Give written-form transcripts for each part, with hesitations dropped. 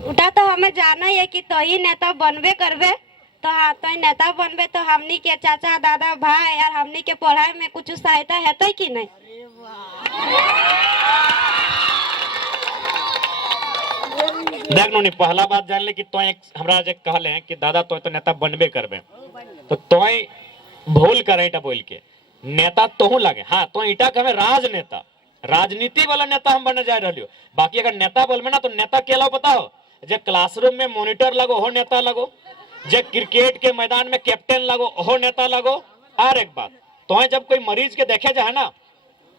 उठा तो हमें जाना ही है कि तो ही नेता बनबे करबे। तो हाँ, तो ही नेता बनबे तो हमनी के चाचा दादा भाई यार हमनी के पढ़ाई में कुछ सहायता हेतै कि नहीं। देख नो, पहला बात जान ले कि तो एक हमरा जे कहले हैं कि दादा तो नेता बनबे करबे, तो भूल करे इटा बोल के नेता तो लगे। हाँ, तो इटा के हमें राजनेता, राजनीति वाला नेता हम बनने जा रहे हो। बाकी अगर नेता बोलबे ना तो नेता के अलावा बताओ, जे क्लासरूम में मॉनिटर लगो हो नेता लगो, जे क्रिकेट के मैदान में कैप्टन लगो हो नेता लगो। और एक बात, तो जब कोई मरीज के देखे जाए ना,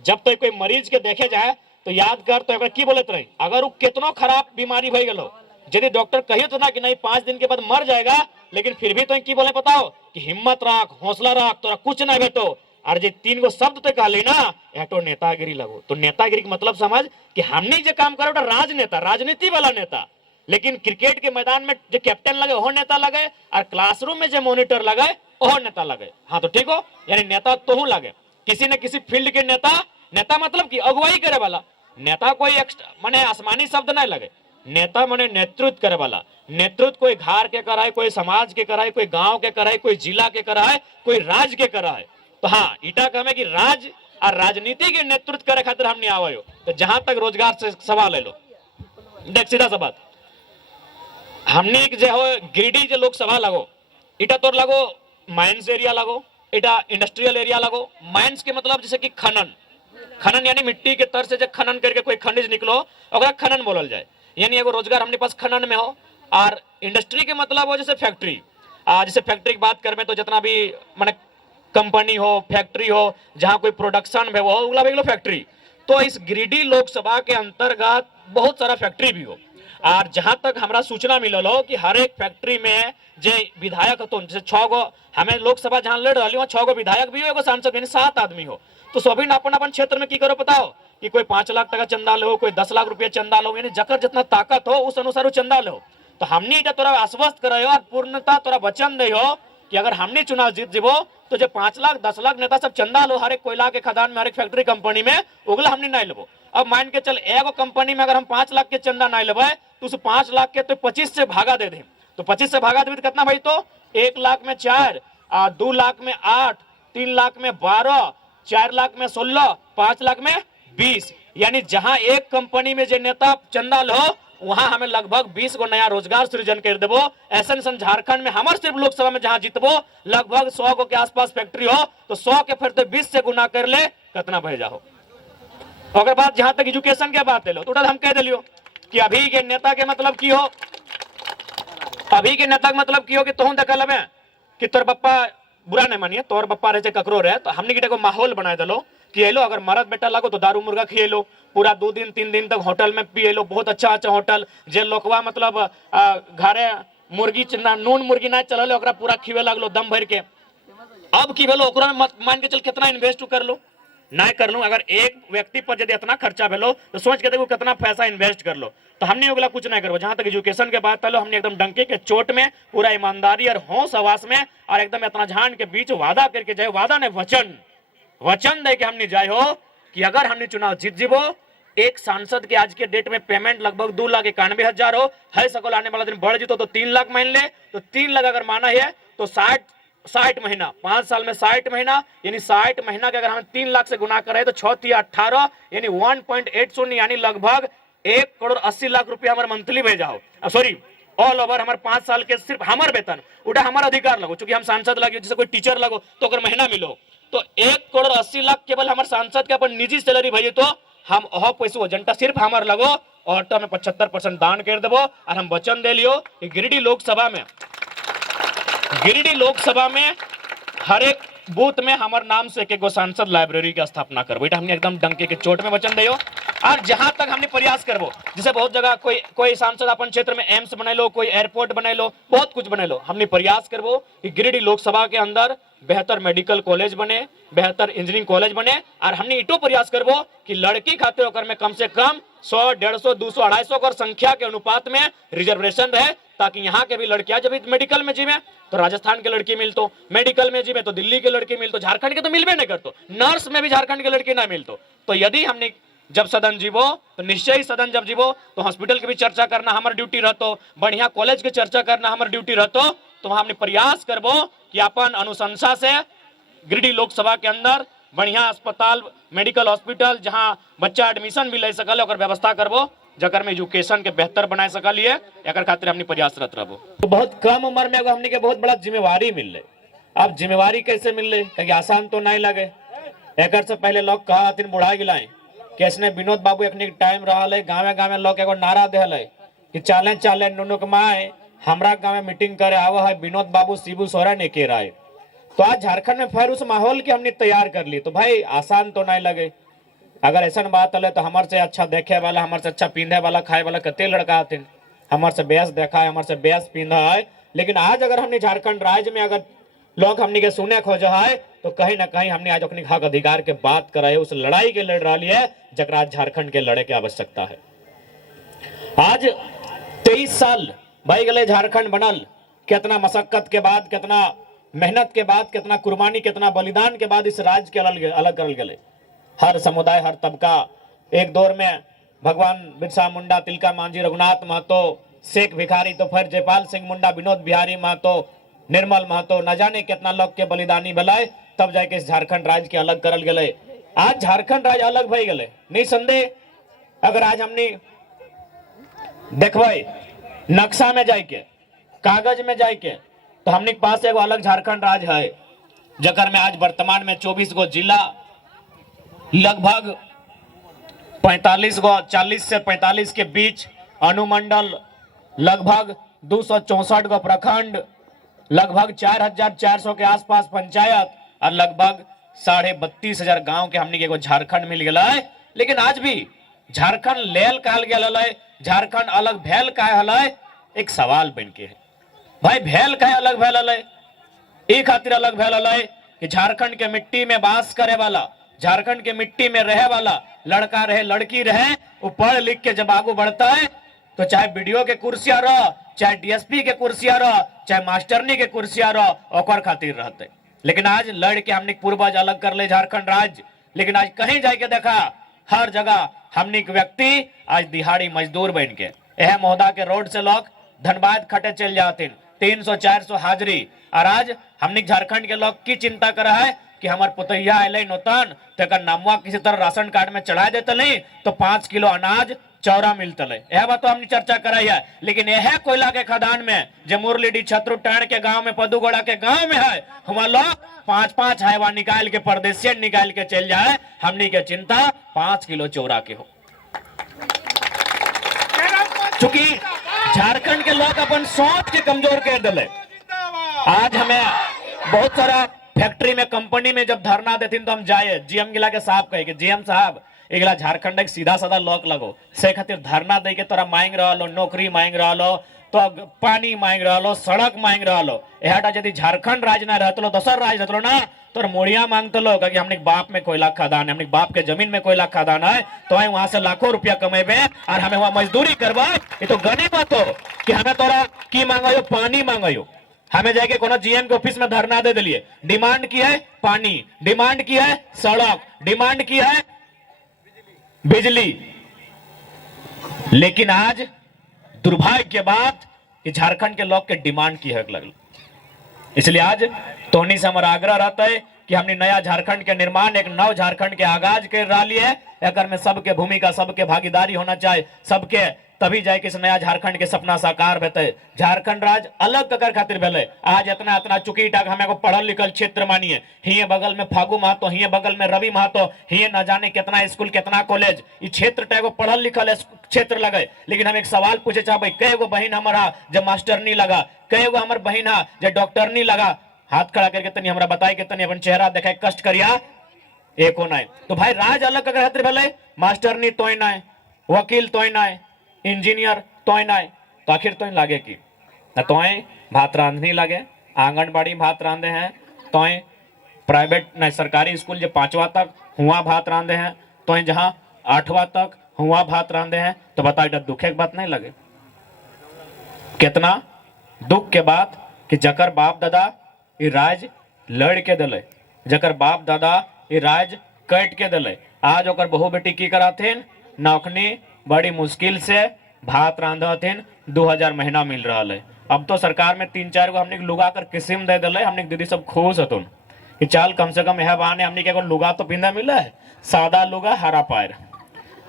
जब तो कोई मरीज के देखे जाए तो याद कर तो की बोलत रही, अगर वो कितनो खराब बीमारी भई गलो, यदि डॉक्टर कहिए तो ना कि नहीं 5 दिन के बाद मर जाएगा, लेकिन फिर भी तो की बोले बताओ कि हिम्मत रख, हौसला रख, तोरा कुछ ना बेटो। और जे 3 गो शब्द तो कहली ना, एटो नेतागिरी लगो। तो नेतागिरी का मतलब समझ कि हमने जो काम करो राजनेता, राजनीति वाला नेता। लेकिन क्रिकेट के मैदान में जो कैप्टन लगे वो नेता लगे, और क्लासरूम में जो मॉनिटर लगे वो नेता लगे। हाँ तो ठीक हो, यानी नेता तो लगे किसी न किसी फील्ड के नेता। नेता मतलब कि अगुवाई करे वाला नेता, कोई माने आसमानी शब्द नहीं लगे। नेता माने नेतृत्व करे वाला। नेतृत्व कोई घर के कराए, कोई समाज के कराए, कोई गांव के कराए, कोई जिला के कराए, कोई राज्य के कराए। तो हाँ, इटा कहे कि राज और राजनीति के नेतृत्व करे खातिर हम नहीं आवे हो। तो जहां तक रोजगार से सवाल ले लो, देख सीधा सा बात, हमने जो हो गिरिडीह जो लोकसभा लगो, इटा तो लगो माइंस एरिया लगो, इटा इंडस्ट्रियल एरिया लगो। माइंस के मतलब जैसे कि खनन, खनन यानी मिट्टी के तर से जब खनन करके कोई खनिज निकलो ओकरा खनन बोलल जाए, यानी एगो रोजगार हमने पास खनन में हो। और इंडस्ट्री के मतलब हो जैसे फैक्ट्री, जैसे फैक्ट्री की बात करबे तो जितना भी माने कंपनी हो, फैक्ट्री हो, जहां कोई प्रोडक्शन में वो फैक्ट्री। तो इस गिरिडीह लोकसभा के अंतर्गत बहुत सारा फैक्ट्री भी हो। और जहां तक हमारा सूचना मिलल हो कि हर एक फैक्ट्री में जे विधायक हो, जैसे 6 गो हमें लोकसभा जहां लड़ रही हो 6 गो विधायक भी हो, एगो सांसद यानी 7 आदमी हो। तो सभी अपन अपन क्षेत्र में की करो बताओ कि कोई 5 लाख टका चंदा लो, कोई 10 लाख रुपया चंदा लो, यानी जकर जितना ताकत हो उस अनुसार चंदा लो। तो हमने तोरा आश्वस्त करे और पूर्णता तोरा वचन दे हो कि अगर हमने चुनाव जीत जीवो तो जो 5 लाख 10 लाख नेता सब चंदा लो हर एक कोयला के खदान में, हर एक फैक्ट्री कंपनी में, उगला हमने नहीं लेबो। अब मान के चल एगो कंपनी में अगर हम 5 लाख के चंदा नहीं लेबे तो उस 5 लाख के तो 25 से भागा दे दे। तो 25 से भागा देबे तो कितना भाई, तो 1 लाख में 4, 2 लाख में 8, 3 लाख में 12, 4 लाख में 16, 5 लाख में 20। यानी जहां एक कंपनी में जो नेता चंदा लो वहां हमें लगभग 20 गो नया रोजगार सृजन कर देबो। ऐसा झारखंड में हमारे सिर्फ लोकसभा में जहां जीतबो लगभग 100 गो के आसपास फैक्ट्री हो, तो 100 के फिर तो 20 से गुना कर ले, कितना भेजा हो। अगर बात जहां तक एजुकेशन के बात ले लो तो हम कह दिलियो कि अभी के नेता के मतलब की हो, अभी के नेता के मतलब की हो कि तुम देख लबे कि तोर बप्पा, बुरा नहीं मानिए, तोर बप्पा रहे ककरो रहे, तो हमने को माहौल बना दिलो कि एलो अगर मरद बेटा लगो तो दारू मुर्गा खिए लो, पूरा 2 दिन 3 दिन तक होटल में पिए लो, बहुत अच्छा अच्छा होटल। जे लोकवा मतलब घरे मुर्गी नून मुर्गी ना चल ओकरा पूरा खिवे लगलो दम भर के। अब की भेलो ओकरा में मान के चल कितना इन्वेस्ट कर लो, ना कर लो। अगर एक व्यक्ति पर यदि इतना खर्चा भेलो तो सोच के देखो कितना पैसा इन्वेस्ट कर लो। तो हमने अगला कुछ नहीं करबो। जहां तक एजुकेशन के बात चलो, हमने एकदम डंके के चोट में पूरा ईमानदारी और होश आवास में और एकदम इतना झांड के बीच वादा करके जाए, वादा ने वचन दे के हमने जाए हो कि अगर हमने चुनाव जीत जीवो, एक सांसद के आज के डेट में पेमेंट लगभग 2,91,000 हो है, सकल आने वाला दिन बढ़ जीतो तो 3 लाख मान ले, तो 3 लाख अगर माना है तो 60 महीना, 5 साल में 60 महीना, यानी 60 महीना के अगर हम 3 लाख से गुना करें तो 6 × 18 यानी 1.80 यानी लगभग 1,80,00,000 रुपया हमारे मंथली भेजा हो। सॉरी, ऑल ओवर हमारे 5 साल के सिर्फ हमारे वेतन उठा हमारा अधिकार लगो, चूंकि हम सांसद लगे, जैसे कोई टीचर लगो तो अगर महीना मिलो तो 1,80,00,000 केवल हमारे सांसद के अपन निजी सैलरी भेजे तो हम ओह पैसा जनता सिर्फ हमारे लगो ऑटो में 75% दान कर देवो। और हम वचन दे लियो कि गिरिडीह लोकसभा में हर एक बूथ में हमारे नाम से एक सांसद लाइब्रेरी की स्थापना करबो। बेटा हमने एकदम डंके के चोट में वचन दियो। और जहां तक हमने प्रयास करबो, जैसे बहुत जगह कोई सांसद अपन क्षेत्र में एम्स बना लो, कोई एयरपोर्ट बना लो, बहुत कुछ बना लो, हमने प्रयास करबो कि गिरिडीह लोकसभा के अंदर बेहतर मेडिकल कॉलेज बने, बेहतर इंजीनियरिंग कॉलेज बने। और हमने इतो प्रयास करबो कि लड़की खातिर ओकर में कम से कम 100, 150, 200, 250 और संख्या के अनुपात में रिजर्वेशन रहे, ताकि यहाँ के भी लड़कियां जब मेडिकल में जीवे तो राजस्थान के लड़की मिलतो, मेडिकल में जीवे तो दिल्ली के लड़की मिलतो, झारखंड के तो मिलबे नहीं करतो, नर्स में भी झारखंड के लड़की ना मिलतो। तो यदि हमने जब सदन जीवो तो निश्चय ही सदन जब जीवो तो हॉस्पिटल के भी चर्चा करना हमार ड्यूटी रहतो, बढ़िया कॉलेज के चर्चा करना हमार ड्यूटी रहतो। तो हमने प्रयास करबो कि अपन अनुशंसा से गिरिडीह लोकसभा के अंदर बढ़िया अस्पताल, मेडिकल हॉस्पिटल जहां बच्चा एडमिशन भी ले सकल और व्यवस्था करबो, जकर में एजुकेशन के बेहतर बनाए सकलिए, एकर खातिर हमने प्रयासरत रहबो। तो बहुत कम उम्र में एगो हमने के बहुत बड़ा जिम्मेवारी मिल ले। अब जिम्मेवारी कैसे मिल ले, कहीं आसान तो नहीं लगे। एकर से पहले लोग कहा हथिन बुढ़ा गिलाए कि इसने विनोद बाबू एक टाइम रहा है, गाँव गाँव लोग एगो नारा दिल है कि चाले चाले नुनुक माए हमरा गाँव में मीटिंग करे आवा है विनोद बाबू शिबू सोरेन के राय। तो आज झारखंड में फिर उस माहौल की हमने तैयार कर ली। तो भाई आसान तो नहीं लगे। अगर ऐसा बात है तो हमारे से अच्छा देखे वाला, हमारे से अच्छा पींधे वाला, खाए वाला कते लड़का हथिन, हमारे से बेस देखा है, हमारे से बेस पींधा है। लेकिन आज अगर हमने झारखंड राज्य में अगर लोग हमने के सुने खोज है तो कहीं ना कहीं हमने आज अपने हक अधिकार के बात करे, उस लड़ाई के लड़ रही है जकरा झारखंड के लड़े के आवश्यकता है। आज 23 साल भाई गले झारखंड बनल, कितना मशक्कत के बाद, कितना मेहनत के बाद, कितना कुर्बानी, कितना बलिदान के बाद इस राज्य के अलग करल गए। हर समुदाय, हर तबका, एक दौर में भगवान बिरसा मुंडा, तिलका मांझी, रघुनाथ महतो, शेख भिखारी, तो फिर जयपाल सिंह मुंडा, विनोद बिहारी महतो, निर्मल महतो, न जाने कितना लोग के बलिदानी भलाए, तब जाके इस झारखंड राज्य के अलग करल गए। आज झारखंड राज्य अलग भई गए निसंदेह। अगर आज हमने देखबे नक्शा में जाके, कागज में जाके, तो हमने के पास एगो अलग झारखंड राज्य है, जकर में आज वर्तमान में 24 गो जिला, लगभग 45 गो, 40 से 45 के बीच अनुमंडल, लगभग 264 गो प्रखंड, लगभग 4400 के आसपास पंचायत और लगभग 32,500 गांव के हमने एगो झारखंड मिल गया है। लेकिन आज भी झारखंड लेल कहल गया है, झारखंड अलग भेल कहे है, एक सवाल बन के है भाई भेल कहे अलग भेल है। एक खातिर अलग भेल है कि झारखंड के मिट्टी में बास करे वाला, झारखंड के मिट्टी में रहे वाला लड़का रहे लड़की रहे, वो पढ़ लिख के जब आगू बढ़ता है तो चाहे बीडीओ के कुर्सियां रह, चाहे डीएसपी के कुर्सियां रह, चाहे मास्टरनी के कुर्सियां रह, ओकर खातिर रहते। लेकिन आज लड़ के हमने पूर्वज अलग कर ले झारखंड राज्य। लेकिन आज कहीं जाके देखा हर जगह हमने के व्यक्ति आज दिहाड़ी मजदूर बन के, यह महोदा के रोड से लोग धनबाद खटे चल जाते, 300-400 हाजिरी। और आज हमने झारखंड के लोग की चिंता करा है कि हमार पुतैया अल नौतन तो नामवा किसी तरह राशन कार्ड में चढ़ा देते नहीं तो 5 किलो अनाज चौरा मिलता है। यह बात तो हमने चर्चा कराई है। लेकिन यह कोयला के खदान में जो मुरलीडी छत्रु टाण के गांव में, पदुगोड़ा के गांव में है, हम लोग 5-5 हैवा निकाल के, परदेशियन निकाल के चल जाए, हमने के चिंता 5 किलो चौरा के हो। चूंकि झारखंड के लोग अपन सोच के कमजोर कर दिले। आज हमें बहुत सारा फैक्ट्री में, कंपनी में जब धरना देती तो हम जाए, जीएम गिला के साहब कहे कि जीएम साहब एगला झारखंड एक सीधा साधा लोक लगो, से खातिर धरना दे के तोरा मांग रहा लो, नौकरी मांग रहा लो, तो पानी मांग रहा लो, सड़क मांग रहा लो। यहाटा यदि झारखंड राज्य ना रहते दोसर राज्य रहते ना तो मोड़िया मांगते लो कि हमने बाप में कोयला खदान है, हमने बाप के जमीन में कोयला खदान है, तो वहां से लाखों रुपया कमेबे और हमें वहां मजदूरी करवा। ये तो गनी बात हो कि हमें तोरा की मांगो, पानी मांगो। हमें जाके कोनो जीएम के ऑफिस में धरना दे दिलिए, डिमांड की है पानी, डिमांड की है सड़क, डिमांड की है बिजली। लेकिन आज दुर्भाग्य के बात कि झारखंड के लोग के डिमांड की हक लगल। इसलिए आज तोहनी से हमारा आग्रह रहता है कि हमने नया झारखंड के निर्माण, एक नव झारखंड के आगाज कर रहा है। अगर में सबके भूमिका, सबके भागीदारी होना चाहिए, सबके, तभी जाए कि इस नया झारखंड के सपना साकार होते। झारखंड राज्य अलग ककर खातिर भेले। आज इतना इतना चुकी टाक हमें को पढ़ल लिखल क्षेत्र मानिए, हिये बगल में फागू महतो, हिये बगल में रवि महतो, हिये न जाने कितना स्कूल, कितना कॉलेज, ये क्षेत्र टाइप पढ़ल लिखल क्षेत्र लगे। लेकिन हम एक सवाल पूछे चाहे, कई गो बहन हमारा जब मास्टर नहीं लगा, कई गो हमार बहन है जब डॉक्टर नहीं लगा, हाथ खड़ा करके तनी हमरा बताए कि तनी अपन चेहरा देखे, कष्ट करिया एको ना। तो भाई राज अलग ककर खातिर भेले, मास्टर नहीं तोय ना, वकील तोय ना, इंजीनियर तोय ना, तो आखिर तोय लागे की ना, तोय भात रांधनी लगे, आंगनबाड़ी भात रांधे हैं, तोय प्राइवेट न सरकारी स्कूल जो 5वां तक हुआ भात रांधे हैं, तोय जहां 8वां तक हुआ भात रांधे हैं। तो बता दुखे की बात नहीं लगे? कितना दुख के बात कि जकर बाप दादा ये राज लड़ के दिले, जकर बाप दादा ये राज कट के दिले। आज ओकर बहू बेटी की कराथिन, नौकनी बड़ी मुश्किल से भात रांधथिन, 2000 महीना मिल रहा है। अब तो सरकार में 3-4 गो हमने लुगा कर किस्म दे दिले, हमने दीदी सब खुश हतुन कि चल कम से कम यह बहाने हमने के एगो लुगा तो पिंदा मिला है, सादा लुगा हरा पैर।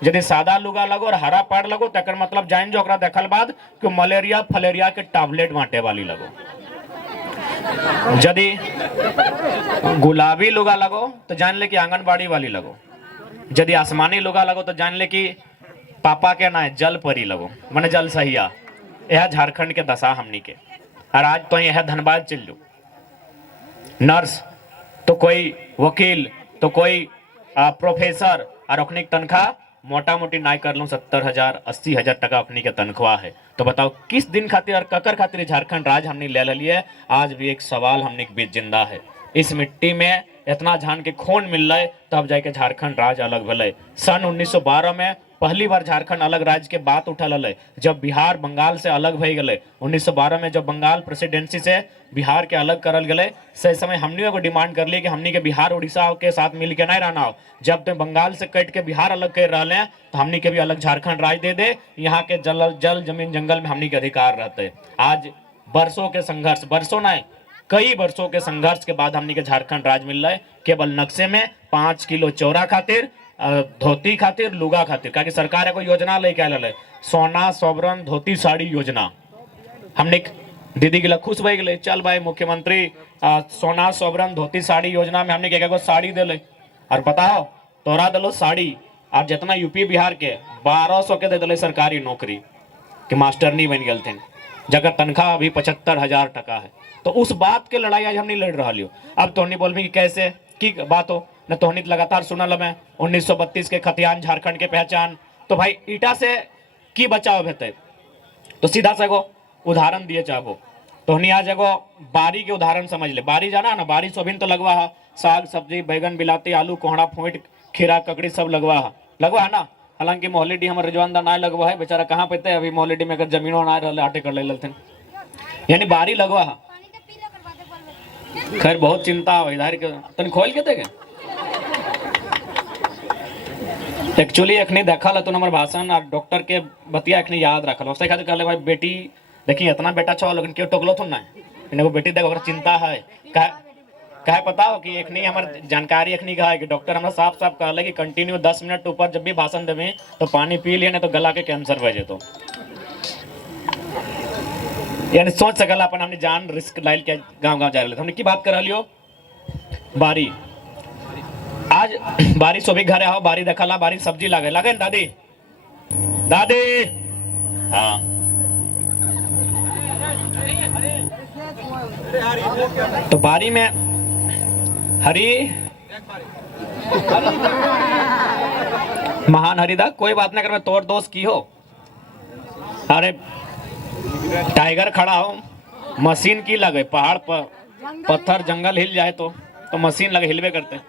यदि सादा लुगा लगो और हरा पैर लगो तकर मतलब जान जो ओकरा देखल बाद कि मलेरिया फलेरिया के टैबलेट बांटे वाली लगो। यदि गुलाबी लुगा लगो तो जान ले कि आंगनबाड़ी वाली लगो। यदि आसमानी लुगा लगो तो जान ले कि पापा के ना है जल परी लगो, माने जल सहिया। यह झारखंड के दशा हमनी के। और आज तो यह धनबाद चल जो, नर्स तो कोई वकील तो कोई प्रोफेसर, और अपनी तनख्वाह मोटा मोटी नाय कर लूं 70,000 80,000 टका अपनी के तनख्वाह है। तो बताओ किस दिन खातिर और ककर खातिर झारखंड राज हमने ले लिया। आज भी एक सवाल हमने के बीच जिंदा है। इस मिट्टी में इतना झान के खून मिल रहा तब जाके झारखंड राज अलग भले। सन 1912 में पहली बार झारखंड अलग राज्य के बात उठल है, जब बिहार बंगाल से अलग भई गए। 1912 में जब बंगाल प्रेसिडेंसी से बिहार के अलग करल गए, से समय हमने एगो डिमांड कर लिए कि हमनी के बिहार उड़ीसा के साथ मिल के नहीं रहना हो। जब तो बंगाल से कट के बिहार अलग कर रहे हैं तो हमनी के भी अलग झारखंड राज दे दे, यहाँ के जल जमीन जंगल में हमनी के अधिकार रहते। आज बरसों के संघर्ष, बरसों नहीं कई वर्षों के संघर्ष के बाद हमनी के झारखंड राज मिल रहा है। केवल नक्शे में 5 किलो चौरा खातिर, धोती खातिर, लुगा खातिर, क्योंकि सरकार एगो योजना लेके आयल है, सोना सोवरन धोती साड़ी योजना। हमने दीदी के लिए खुश भई गए, चल भाई मुख्यमंत्री सोना सोवरन धोती साड़ी योजना में हमने एगो साड़ी दिले। और बताओ तोरा दिलो साड़ी, और जितना यूपी बिहार के 1200 के दे दिले सरकारी नौकरी कि मास्टर नहीं बन गए, जगह तनख्वाह अभी 75,000 टका है। तो उस बात के लड़ाई आज हम नहीं लड़ रहा लियो। अब तोहनी बोल भी कैसे की बात हो न, तोहनी लगातार सुनल मैं 1932 के खतियान झारखंड के पहचान। तो भाई ईटा से की बचाव हेतै, तो सीधा से एगो उदाहरण दिए चाहो। तोहनी आज एगो बारी के उदाहरण समझ ले। बारी जाना ना, बारी सोभिन तो लगवा है, साग सब्जी बैगन बिलाती आलू कोहड़ा फूट खीरा ककड़ी सब लगवा है ना। हालांकि मोहल्लेडी हमारे रिजवानदा ना लगवा है, बेचारा कहाँ पे अभी मोहल्लेडी में अगर जमीनों ना रहे आटे कर ले, यानी बारी लगवा है। खैर बहुत चिंता हो इधर के, तन खोल के देखे एक्चुअली अखनी देखा तो हमारे भाषण और डॉक्टर के बतिया अखनी याद रखल। उससे खातिर कहले भाई बेटी देखी इतना बेटा छो लेकिन क्यों टोकलो थो ना, इनको बेटी देख चिंता है। कहे पता हो कि अखनी हमारे जानकारी अखनी कहा है कि डॉक्टर हमारा साफ साफ कहले कि कंटिन्यू 10 मिनट ऊपर जब भी भाषण देवे तो पानी पी लिए, नहीं तो गला के कैंसर हो जाए। तो यानी सोच सकल अपन हमने जान रिस्क लाइल के गांव जा रहे हमने की बात कर लियो। बारी आज बारी सो भी घरे आओ, बारी देखला, बारी सब्जी लागे लगे दादी दादी। हाँ तो बारी में हरी महान हरिदा कोई बात नहीं कर, मैं तोड़ दोस्त की हो। अरे टाइगर खड़ा हो, मशीन की लगे, पहाड़ पर पत्थर जंगल हिल जाए तो मशीन लगे, हिलवे करते।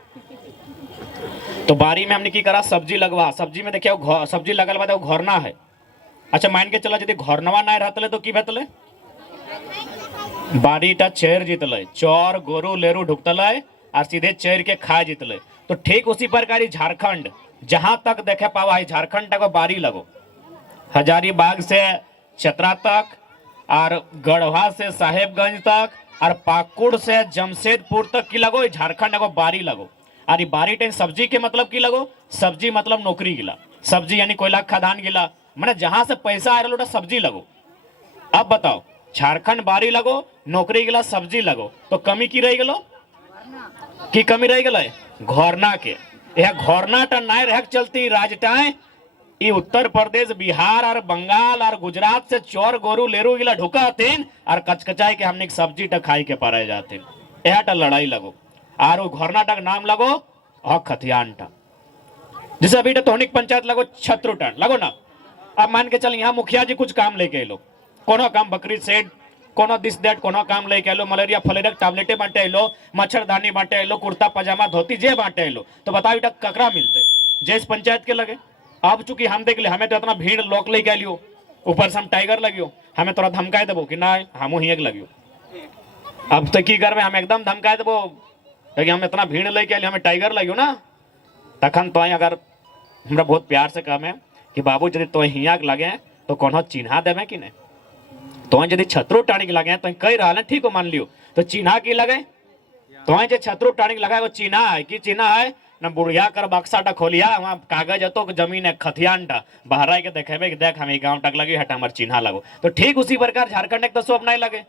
तो बारी में हमने की करा सब्जी लगवा। सब्जी में देखिए सब्जी लगल बाद घोरना है। अच्छा मान के चला यदि घोरनवा ना रहतले तो की भेतले, बारीटा चेर जीतले, चौर गोरू लेरू ढुकतले और सीधे चेर के खा जीतले। तो ठीक उसी प्रकार झारखंड जहां तक देखे पावा है, झारखंड को बारी लगो, हजारीबाग से चतरा तक और गढ़वा से साहेबगंज तक और पाकुड़ से जमशेदपुर तक की लगो, झारखंड को बारी लगो। और ये बारी टेन सब्जी के मतलब की लगो, सब्जी मतलब नौकरी गिला, सब्जी यानी कोयला खदान गिला, मैंने जहां से पैसा आ रहा सब्जी लगो। अब बताओ झारखंड बारी लगो, नौकरी गिला, सब्जी लगो, तो कमी की रह गलो, की कमी रह गल घोरना के। यह घोरना टा नाय रह चलती राजटाएं ये उत्तर प्रदेश बिहार और बंगाल और गुजरात से चोर गोरू लेरू गिला ढुका थीन और कचकचाई के हमने सब्जी टा खाई के पारे जाते। यह टा लड़ाई लगो और वो घोरना टा नाम लगो और खतियान टा, जैसे अभी तोहनिक पंचायत लगो छत्रु टा लगो ना। अब मान के चल यहाँ मुखिया जी कुछ काम लेके लो, कोनो काम बकरी सेट, कोनो दिस दैट, कोनो काम लेके आलो, मलेरिया फलेरिया टैबलेटे बांटे आलो, मच्छरदानी बांटे आलो, कुर्ता पजामा धोती जे बांटे आलो। तो बताओ इटा ककरा मिलते, जैस पंचायत के लगे। अब चूंकि हम देख ले हमें तो इतना भीड़ लोक लेके आलियो, ऊपर से हम टाइगर लगियो, हमें तोरा धमकाए देबो कि ना हमू ही लगियो। अब तो की करबे, हम एकदम धमकाए देबो क्योंकि हम इतना भीड़ लेके आलियो, हमें टाइगर लगियो ना। तखन तो अगर हमरा बहुत प्यार से कहमे कि बाबू यदि तो हियाँ के लगे तो कोनो चिन्हा देवे कि नहीं, तो यदि छतरू टाणी के लगे तो कही रहा है ठीक हो मान लियो, तो चिन्हा की लगे तो जो छतरू टाणी के लगा वो चिन्हा है कि चिन्हा है न बुढ़िया कर बक्सा खोलिया वहाँ कागज तो जमीन है खथियान बाहर के देखेबे कि देख हम गाँव तक लगी हट हमार चिन्हा लगो। तो ठीक उसी प्रकार झारखंड एक तो सब नहीं लगे।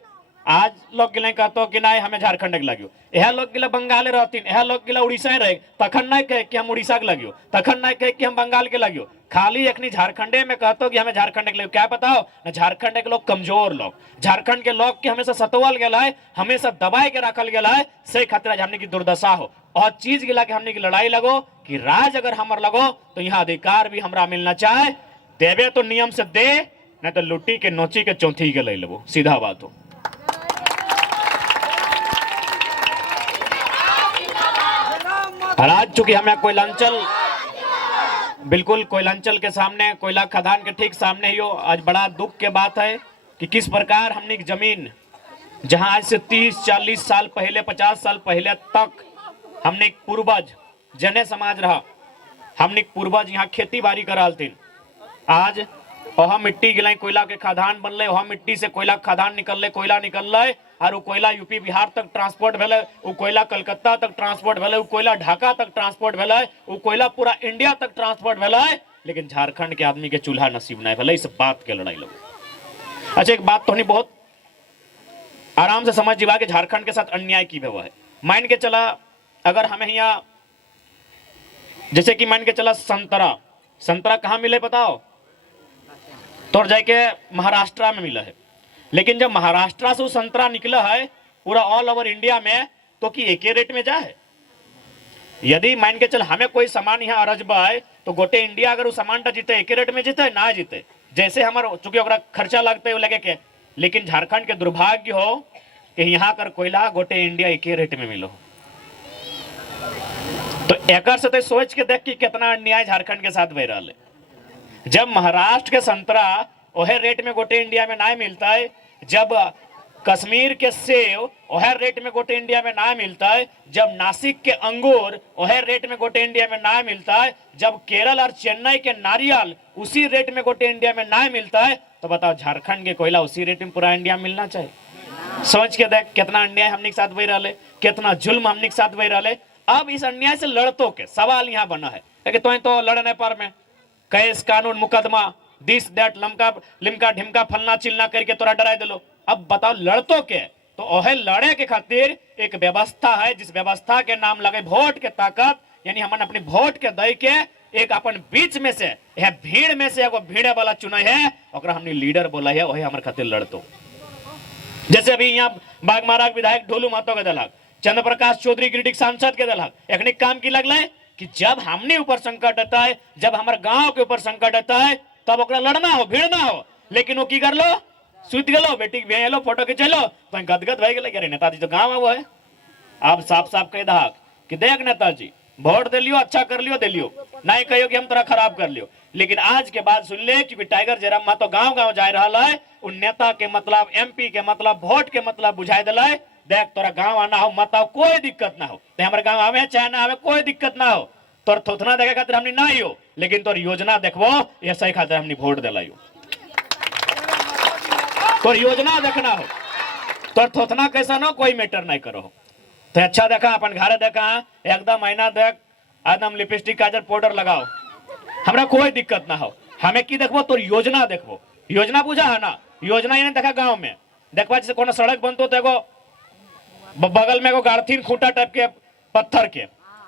आज लोग गिले कहते कि नहीं हमें झारखंड के लगियो, यह लोग गिले बंगाल रहतीन, यह लोग गिले उड़ीसा रहे, तखन नहीं कहे कि हम उड़ीसा के लगियो, तखन नहीं कहे कि हम बंगाल के लगियो, खाली अखनी झारखंडे में कहते कि हमें झारखंड के लगियो। क्या बताओ न झारखंड के लोग कमजोर लोग, झारखंड के लोग के हमेशा सतोवल गया है, हमेशा दबाए के रखल गया है, से खातिर हमने की दुर्दशा हो और चीज गिला के हमने की लड़ाई लगो कि राज अगर हमर लगो तो यहाँ अधिकार भी हमरा मिलना चाहे, देवे तो नियम से दे, नहीं तो लुट्टी के नोची के चौथी के ले लेबो, सीधा बात हो। आज चूंकि हमें कोयलांचल बिल्कुल कोयलांचल के सामने, कोयला खदान के ठीक सामने ही हो, आज बड़ा दुख के बात है कि किस प्रकार हमने की जमीन जहां आज से 30-40 साल पहले 50 साल पहले तक हमने पूर्वज जने समाज रहा, हमने पूर्वज यहाँ खेती बाड़ी कराल थी, आज वह मिट्टी गिलाई कोयला के खदान बनले, वह मिट्टी से कोयला खदान निकल कोयला निकल और कोयला यूपी बिहार तक ट्रांसपोर्ट भेले, वो कोयला कलकत्ता तक ट्रांसपोर्ट भेले, वो कोयला ढाका तक ट्रांसपोर्ट भेले, वो कोयला पूरा इंडिया तक ट्रांसपोर्ट भेले, लेकिन झारखंड के आदमी के चूल्हा नसीब नहीं भेले। इस बात के लड़ाई लोग। अच्छा एक बात तो नहीं बहुत आराम से समझ जीवा कि झारखंड के साथ अन्याय की हुआ है। मान के चला अगर हमें यहाँ जैसे कि मान के चला संतरा, संतरा कहाँ मिले बताओ, तो जाके महाराष्ट्र में मिला है, लेकिन जब महाराष्ट्र से वो संतरा निकला है पूरा ऑल ओवर इंडिया में तो कि एक रेट में जाए। यदि मान के चल हमें कोई सामान यहाँ अरजबा है तो गोटे इंडिया अगर वो सामान जीते एक रेट में जीते ना जीते, जैसे हमारे चूंकि खर्चा लगता है वो लगे के, लेकिन झारखंड के दुर्भाग्य हो कि यहाँ कर कोयला गोटे इंडिया एक रेट में मिलो। तो एक से तो सोच के देख कि कितना अन्याय झारखंड के साथ बह रहा है। जब महाराष्ट्र के संतरा वह रेट में गोटे इंडिया में ना मिलता है, जब कश्मीर के सेब वह रेट में गोटे इंडिया में ना मिलता है, जब नासिक के अंगूर वह रेट में गोटे इंडिया में ना मिलता है, जब केरल और चेन्नई के नारियल उसी रेट में गोटे इंडिया में ना मिलता है, तो बताओ झारखंड के कोयला उसी रेट में पूरा इंडिया में मिलना चाहिए। सोच के देख कितना अन्याय हमने के साथ बह रहा है, कितना जुल्म हमने के साथ बह रहा है। अब इस अन्याय से लड़तों के सवाल यहाँ बना है कि तो लड़ने पर में केस कानून मुकदमा दिस दैट लिमका ढिमका फलना चिलना करके तोरा डरा दिलो। अब बताओ लड़तों के तो ओह लड़े के खातिर एक व्यवस्था है, जिस व्यवस्था के नाम लगे वोट के ताकत, यानी हमन अपनी वोट के दई के एक अपन बीच में से यह भीड़ में से एगो भीड़े वाला चुना है, ओकरा हमने लीडर बोला है, वही हमारे खातिर लड़तो। जैसे अभी यहाँ बागमारा विधायक ढोलू महतो के दलक, चंद्र प्रकाश चौधरी गिरिडीह सांसद के दलक, एक काम की लगल है कि जब हमने ऊपर संकट आता है, जब हमारे गांव के ऊपर संकट आता है, तब ओकरा लड़ना हो भीड़ना हो, लेकिन वो की कर लो सुत गलो बेटी भेलो फोटो खिंचलो तो गदगद भय गए, अरे नेताजी तो गाँव वो है। आप साफ साफ कह दहक कि देख नेताजी वोट दे लियो, अच्छा कर लियो दे लियो, नहीं कहियो कि हम तोरा खराब कर लियो, लेकिन आज के बाद सुन ले कि टाइगर जयराम महतो गांव गांव जा रहा है, उन नेता के मतलब एमपी के मतलब वोट के मतलब बुझाई दिला है। देख तोरा गांव आना हो मत आओ कोई दिक्कत ना हो, हमारे गांव आवे चाहे ना आवे कोई दिक्कत ना हो, तोर थोथना देखे खातिर हमने ना हो, लेकिन तोर योजना देखबो ये सही खातिर हमने वोट दिलाइयो। तोर योजना देखना हो, तोर थोथना कैसा ना कोई मैटर नहीं करो। तो अच्छा देखा अपन घर देखा एकदम महीना देख एकदम लिपस्टिक काजल पाउडर लगाओ, हमरा कोई दिक्कत ना हो। हमें की देखबो तोर योजना देखबो, योजना बुझा है ना, योजना ही नहीं देखा गाँव में देखबा जैसे कोनो सड़क बनतो तो एगो बगल में एगो गार्थिन खूंटा टाइप के पत्थर के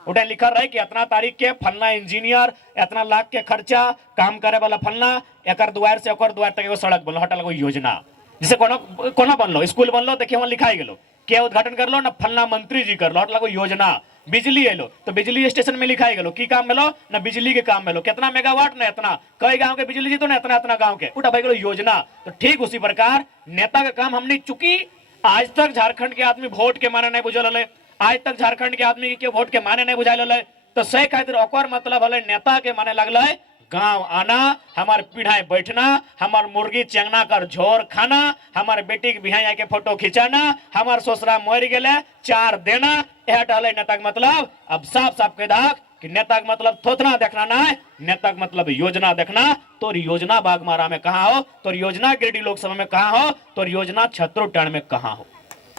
उठे लिखा रहे कि इतना तारीख के फलना इंजीनियर इतना लाख के खर्चा काम करे वाला फलना एक द्वार से एक द्वार तक एगो सड़क बनलो, हटा लगो योजना। जैसे कोनो बनलो स्कूल बनलो देखिए वहाँ लिखाई गेलो के उद्घाटन कर लो ना फलना मंत्री जी कर लो, हट लगो योजना। बिजली एलो तो बिजली स्टेशन में लिखाई गेलो की काम मिलो ना बिजली के काम मिलो, कितना मेगावाट ना इतना कई गांव के बिजली जी तो ना इतना इतना गांव के उठा भाई गेलो योजना। तो ठीक उसी प्रकार नेता का काम हमने चुकी आज तक झारखंड के आदमी वोट के माने नहीं बुझल है, आज तक झारखंड के आदमी के वोट के माने नहीं बुझाइल है, तो सही खातिर ओकर मतलब है नेता के माने लगल है गांव आना, हमार पीढ़ाई बैठना, हमार मुर्गी चेंगना कर झोर खाना, हमारे बेटी के बिहाई के फोटो खिंचाना, हमार ससुरा मर गए चार देना, यह डाले नेता के मतलब। अब साफ साफ कह कि नेता का मतलब थोथना देखना ना है, नेता का मतलब योजना देखना। तो योजना बागमारा में कहाँ हो, तो योजना गिरिडीह लोकसभा में कहाँ हो, तो योजना छत्रोटन में कहाँ हो,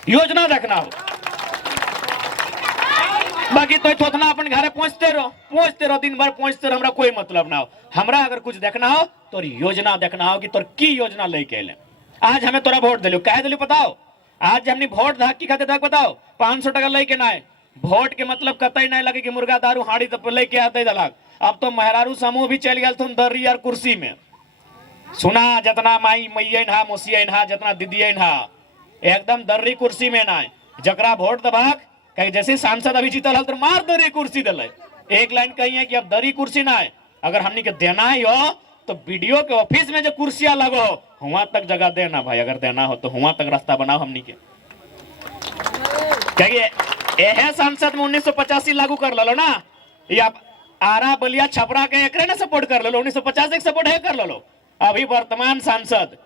योजना देखना हो। बाकी तो थोथना अपन घरे पहुंचते रहो दिन भर पहुंचते रहो, हमरा कोई मतलब ना हो। हमरा अगर कुछ देखना हो तो योजना देखना हो कि तोर की योजना लेके अले। आज हमें तोरा वोट दिलो, कहे दिलो बताओ, आज हमने वोट धाक की खाते धाक बताओ, 500 टका लेके ना है। वोट के मतलब कतई नहीं लगे कि मुर्गा दारू हाड़ी तो लेके आते दलाक। अब तो मेहरारू समूह भी चल गया तुम दर्री और कुर्सी में। सुना जितना माई मैयन हा मोसियन हा जितना दीदियन हा एकदम दर्री कुर्सी में ना है। जकरा वोट दबाक कहीं जैसे सांसद अभी जीतल तो मार दर्री कुर्सी दिले। एक लाइन कही है कि अब दर्री कुर्सी ना है, अगर हमनी के देना ही हो तो वीडियो के ऑफिस में जो कुर्सियां लगो वहां तक जगह देना भाई, अगर देना हो तो वहां तक रास्ता बनाओ हमनी के। यह सांसद में 1985 लागू कर लो ना, या आरा बलिया छपरा के एक ने सपोर्ट कर लो, 1950 एक सपोर्ट है कर लो। अभी वर्तमान सांसद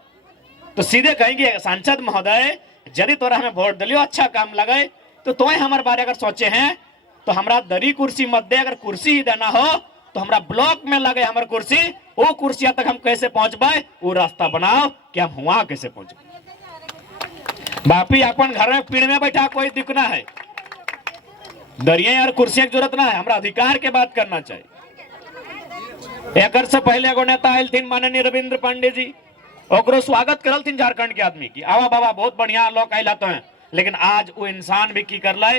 तो सीधे कहेंगे सांसद महोदय यदि तोरा हमें वोट दिलियो अच्छा काम लगे तो तोय हमारे बारे अगर सोचे हैं तो हमरा दरी कुर्सी मत दे, अगर कुर्सी ही देना हो तो हमरा ब्लॉक में लगे हमारे कुर्सी, वो कुर्सियां तक हम कैसे पहुंचबे वो रास्ता बनाओ कि हम वहां कैसे पहुंचे। बापी अपन घर में पीड़ में बैठा कोई दिक्कत ना है, दरिया और कुर्सियों की जरूरत ना है, हमरा अधिकार के बात करना चाहिए। एक से पहले एगो नेता आयल थी माननीय रविंद्र पांडे जी, ओकरो स्वागत करल थी झारखंड के आदमी की, आवा बाबा बहुत बढ़िया लोग आयल तो हैं। लेकिन आज वो इंसान भी की कर ले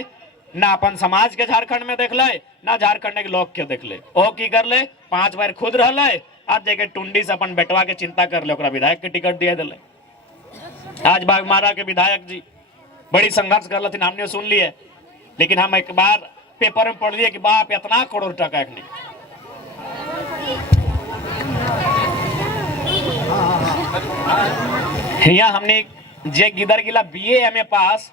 ना अपन समाज के झारखंड में देख ले ना झारखंड के लोग के देख ले, ओ की कर ले 5 बार खुद रह ले, आज जाके टुंडी से अपन बेटवा के चिंता कर ले, विधायक के टिकट दिए दिले। आज बागमारा के विधायक जी बड़ी संघर्ष कर लेकिन हमने सुन लिए, लेकिन हम एक बार पेपर में पढ़ लिए कि बाप इतना करोड़ टका एक नहीं। यहाँ हमने जे गिदर गिला BA MA पास,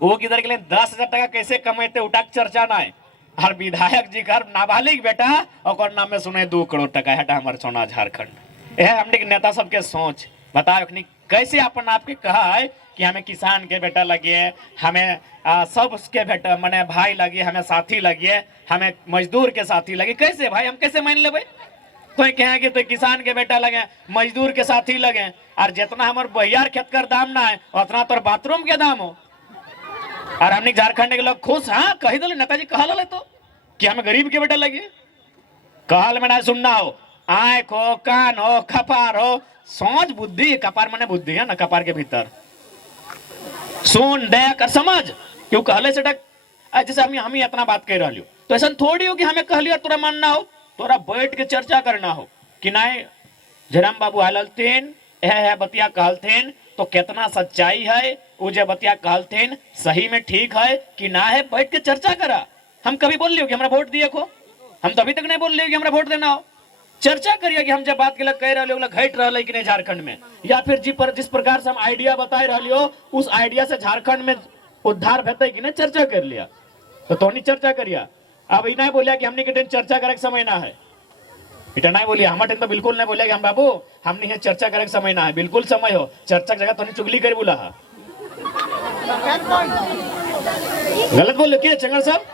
वो गिदर गिले 10,000 टका कैसे कमाते उठा चर्चा ना है। और विधायक जी का नाबालिग बेटा और नाम में सुने 2 करोड़ टका हटा हमारे सोना झारखंड। यह हमने नेता सबके सोच बताओ कैसे अपन आपके कहा है कि हमें किसान के बेटा लगे, हमें सब के बेटा मने भाई लगे, हमें साथी लगे, हमें मजदूर के साथी लगे। कैसे भाई हम कैसे मान लेबे? तो कहेंगे तो किसान के बेटा लगे, मजदूर के साथी लगे, और जितना हमारे बहियार खेत कर दाम ना है उतना तो बाथरूम के दाम हो। और हमने झारखंड के लोग खुश, हाँ कही दो नेताजी कहा ले तो कि हमें गरीब के बेटा लगे। कहल में ना सुनना हो, आंख हो, कान हो, कपार हो, सोच बुद्धि, कपार मने बुद्धि है ना, कपार के भीतर सुन देख और समझ क्यों कहले से जैसे हम इतना बात कह रही हो तो ऐसा थोड़ी हो कि हमें कह लिया तोरा मानना हो, तोरा बैठ के चर्चा करना हो कि नहीं जयराम बाबू हालतीन है बतिया कहलथिन तो कितना सच्चाई है, वो जो बतिया कहलथिन सही में ठीक है कि ना है, बैठ के चर्चा करा। हम कभी बोल लियो कि हमरा वोट दिए को, हम तो अभी तक नहीं बोल लियो कि हमरा वोट देना हो। चर्चा करिए कि हम जब बात के लग कह रहे घट रहा है कि नहीं झारखंड में, या फिर जिस प्रकार से हम आइडिया बता रही हो उस आइडिया से झारखंड में उद्धार भेते कि नहीं, चर्चा कर लिया तो तोनी चर्चा करिया। अब ये नहीं बोलिया कि हमने के चर्चा करे समय ना है, इतना नहीं बोलिए हमारे तो बिल्कुल नहीं बोलिया कि हम बाबू हमने यहाँ चर्चा करे समय ना है, बिल्कुल समय हो चर्चा की जगह तो चुगली कर बोला है। गलत बोल क्या चंगल साहब,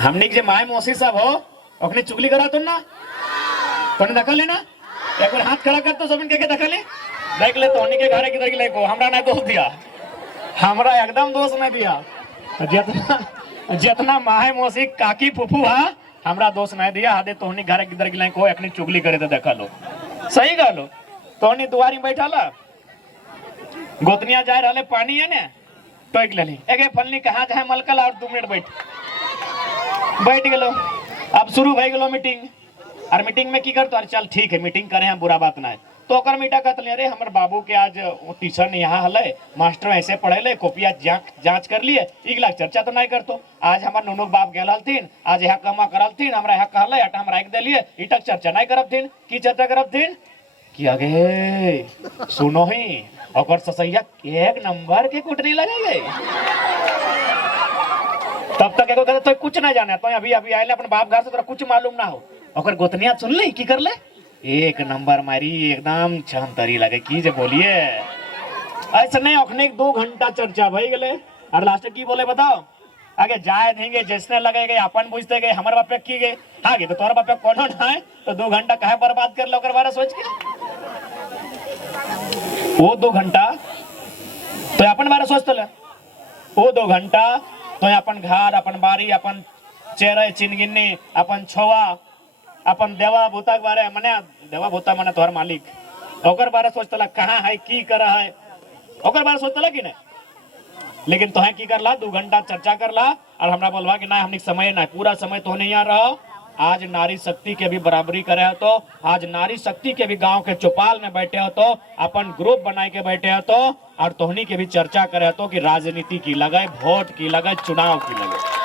हमने जो माए मौसी साहब हो अपनी चुगली करा तुम ना तो दखल लेना, एक बार हाथ खड़ा कर तो सब इनके दखल ले देख ले तो के घर किधर गिले को हमरा नहीं दोष दिया, हमरा एकदम दोष नहीं दिया। जितना माए मौसी काकी फूफू हा हमरा दोष नहीं दिया, हादे तोहनी घर किधर गिले को एकनी चुगली करे तो देखा लो सही गालो। तोहनी दुआरी बैठा ला गोतनिया जाए रहा पानी है ने टोक लेली एगे फलनी कहाँ जाए मलकल और 2 मिनट बैठ गेलो। अब शुरू भई गेलो मीटिंग, और मीटिंग में की कर तो अरे चल ठीक है मीटिंग करे हैं बुरा बात ना है, तो ओकर मीटा कहते अरे हमारे बाबू के आज टीचर यहाँ हल मास्टर ऐसे पढ़े ले कॉपिया जांच कर लिए इगला चर्चा तो नहीं करतो। आज हमारे नुनू बाप गेल हलथिन, आज यहाँ कमा करलथिन, हमरा यहाँ कहल अटा हम राख दिलिए इटक चर्चा नहीं करबथिन। की चर्चा करबथिन कि आगे सुनो ही और ससैया 1 नंबर के कुटनी लगे तब तक एगो कहते तो कुछ ना जाने तो अभी आए अपन बाप घर से तोरा कुछ मालूम ना हो, और गोतनिया सुन ली की कर ले 1 नंबर मारी एकदम छमतरी लगे की जे बोलिए ऐसे नहीं अखने 2 घंटा चर्चा भई गेले और लास्ट की बोले बताओ आगे जाए देंगे जैसने लगेगे अपन बुझते गए हमारे बापे की गए आगे तो तोहरा बापे कोनो ना है तो 2 घंटा काहे बर्बाद कर लो ओकर बारे सोच के वो 2 घंटा तो अपन बारे सोचते ले वो 2 घंटा तो अपन घर अपन बारी अपन चेहरे चिनगिन्नी अपन छोवा अपन देवा भूता के बारे मने देवा भूता मने तोहर मालिक ओकर बारे सोचतला कहाँ है की कर है ओकर बारे सोचतला कि नहीं लेकिन तोहे की करला 2 घंटा चर्चा करला और हमरा बोलवा कि नहीं हमने समय नहीं पूरा समय तो नहीं आ रहा आज नारी शक्ति के भी बराबरी करे हो तो आज नारी शक्ति के भी गांव के चौपाल में बैठे हो तो अपन ग्रुप बनाए के बैठे हो तो और तोहनी के भी चर्चा करे हो तो कि राजनीति की लगे वोट की लगे चुनाव की लगे